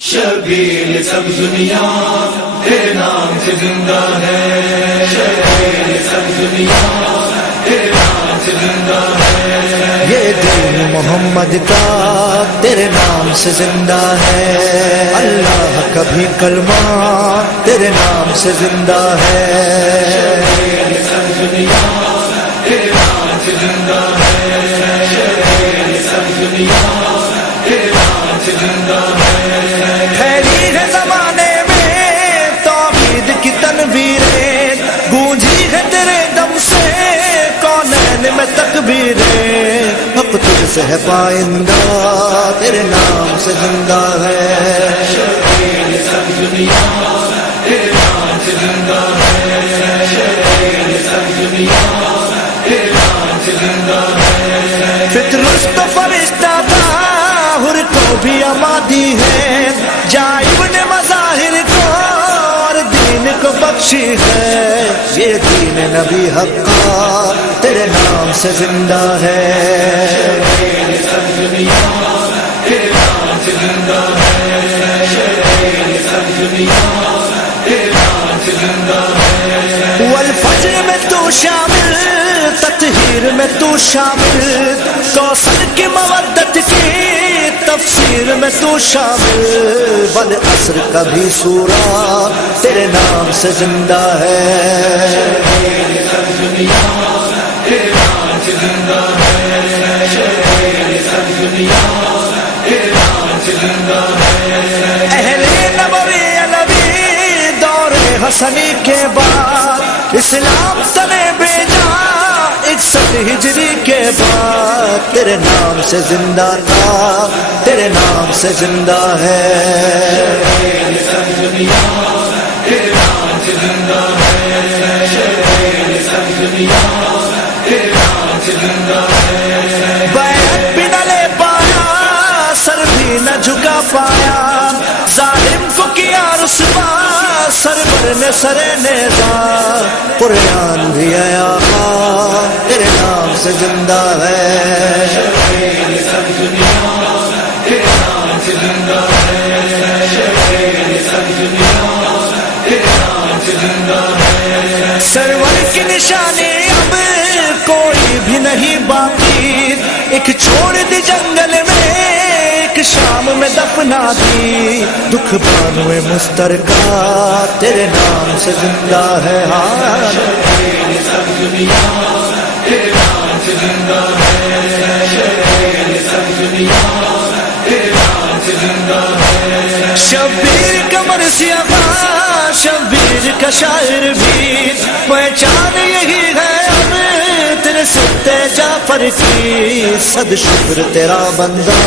شبیر سب دنیا تیرے نام سے زندہ ہے، شبیر سب دنیا تیرے نام سے زندہ ہے، یہ دین محمد کا تیرے نام سے زندہ ہے، اللہ کا بھی کلمہ تیرے نام سے زندہ ہے، شبیر سب دنیا تیرے نام سے زندہ ہے، شبیر سب دنیا تیرے نام سے زندہ ہے، پھیلی ہے زمانے میں توحید کی تنویریں، گونجی ہے تیرے دم سے کونین میں تکبیریں، حق تجھ سے ہے پائندہ تیرے نام سے زندہ ہے، شبیر سب دنیا تیرے نام سے زندہ ہے، شبیر سب دنیا تیرے نام سے زندہ ہے، فطرست فرشتہ ظاہر کو بھی آمادی ہے، جائب نے مظاہر کو اور دین کو بخشی ہے، یہ دین نبی حق کا تیرے نام سے زندہ ہے، شبیر سب دنیا تیرے نام سے زندہ ہے، شبیر سب دنیا تیرے نام سے زندہ ہے، والفجر میں تو شامل تطہیر میں تو شامل، کوثر کی مودت کی تفسیر میں تو شامل، والعصر کا بھی سورہ تیرے نام سے زندہ ہے، شبیر سب دنیا تیرے نام سے زندہ ہے، شبیر سب دنیا تیرے نام سے زندہ ہے، اہل نبوی علوی دور حسنی کے بعد اسلام تنے بھیجا 61 ہجری کے بعد، تیرے نام سے زندہ تھا تیرے نام سے زندہ ہے، شبیر سب دنیا تیرے نام سے زندہ ہے، شبیر سب دنیا تیرے نام سے زندہ ہے، بیعت بھی نہ لے پایا سر بھی نہ جھکا پایا، ظالم کو کیا رسوا سرور نے سر نیزا، قرآن بھی ہے آقا تیرے نام سے زندہ ہے، شبیر سب دنیا تیرے نام سے زندہ ہے، شبیر سب دنیا تیرے نام سے زندہ ہے، سرور کی نشانی اب کوئی بھی نہیں باقی، ایک چھوڑ دی جنگل میں ایک شام میں دفنا دی، دکھ بانوے مسترکہ تیرے نام سے زندہ ہے، شبیر سب دنیا تیرے نام سے زندہ ہے، شبیر سب دنیا تیرے نام سے زندہ ہے، شبیر کا مرثیہ شبیر کا شاعر بھی پہچان یہی ہے اب تیرے ستے جعفر کی، صد شکر تیرا بندہ